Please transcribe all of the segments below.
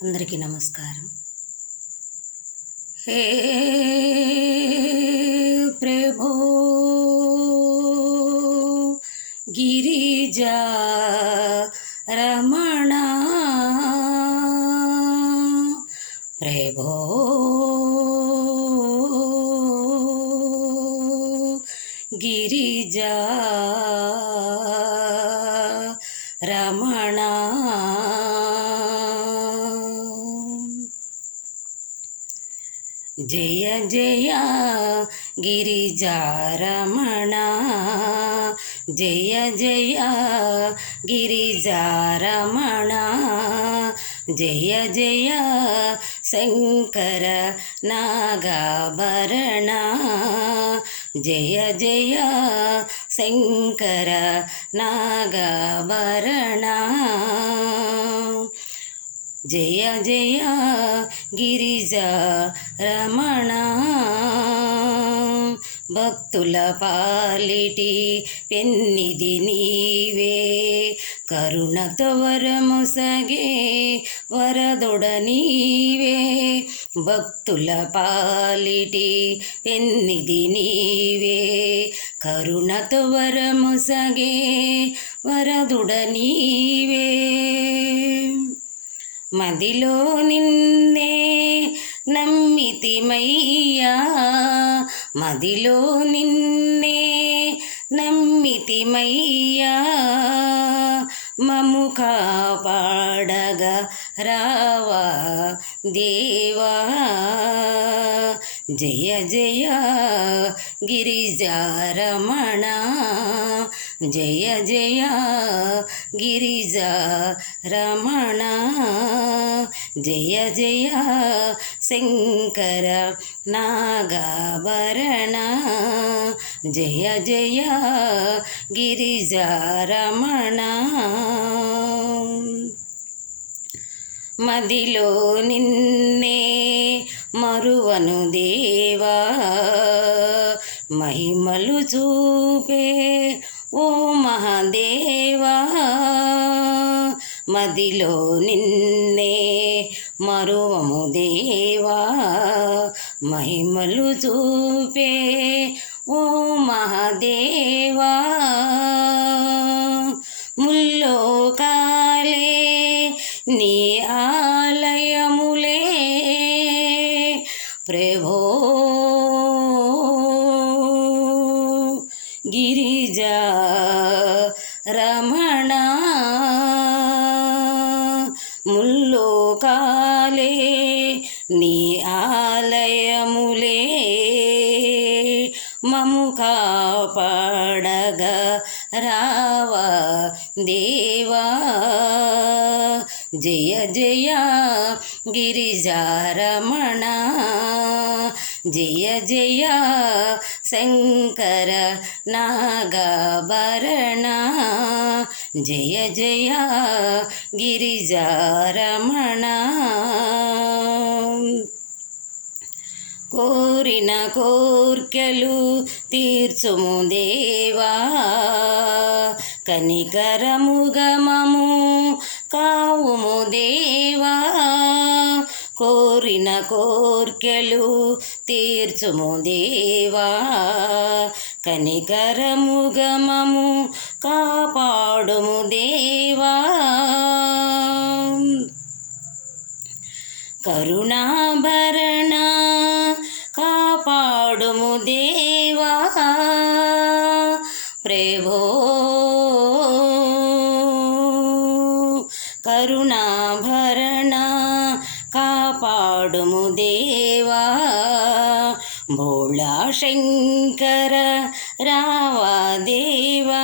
అందరికీ నమస్కారం. హే ప్రభో గిరిజా రమణ ప్రభో గిరిజా రమణ జయ జయ గిరిజారమణ జయ జయ గిరిజారమణ జయ జయ శంకర నాగాభరణ జయ జయ శంకర నాగాభరణ జయ జయ గిరిజా రమణ భక్తుల పాలిటి పెన్నిది నీవే కరుణతో వరముసగే వరదొడ నీవే భక్తుల పాలిటి పెన్నిది నీవే కరుణతో వరముసగే వరదొడ నీవే మదిలో నిన్నే నమ్మితిమయ్యా మదిలో నిన్నే నమ్మితిమయ్యా మము కాపాడగా రావా దేవా జయ జయ గిరిజారమణ జయ జయ గిరిజా రమణ జయ జయ శంకర నాగాభరణ జయ జయ గిరిజా రమణ మదిలో నిన్నే మరువను దేవా మహిమలు చూపే ఓ మహాదేవా మదిలో నిన్నే మరువము దేవా మహిమలు చూపే ఓ మహాదేవా ముల్లోకాలే నీ ఆలయములే ప్రభో గిరిజా రమణ ముల్లోకాలే నీ ఆలయములే మము కాపాడగా రావా దేవా జయ జయ గిరిజారమణ జయ జయ శంకర నాగాభరణ జయ జయ గిరిజారమణ కోరిన కోర్కెలు తీర్చుము దేవా కనికరముగమము కావుము దేవా కోరిన కోర్కెలు తీర్చుము దేవా కనికరముగమము కాపాడుము దేవా కరుణాభరణ కాపాడుము దేవా ప్రభో కరుణాభరణ కాపాడుము దేవా భోళా శంకర రావా దేవా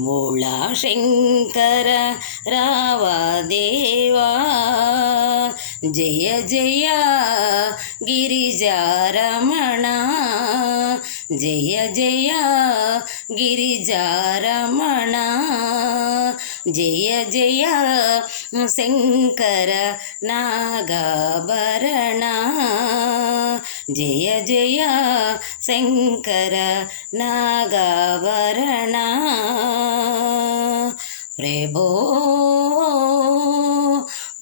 భోళా శంకర రావా దేవా జయ జయ గిరిజారమణ జయ జయ గిరిజారమణ జయ జయ శంకర నాగాభరణ జయ జయ శంకర నాగాభరణ ప్రభో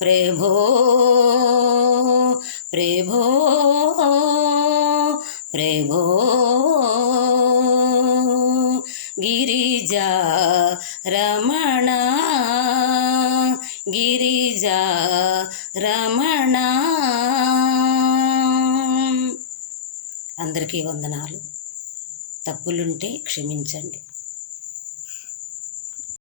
ప్రభో ప్రభో ప్రభో గిరిజా రమణ గిరిజా రమణ. అందరికీ వందనాలు. తప్పులుంటే క్షమించండి.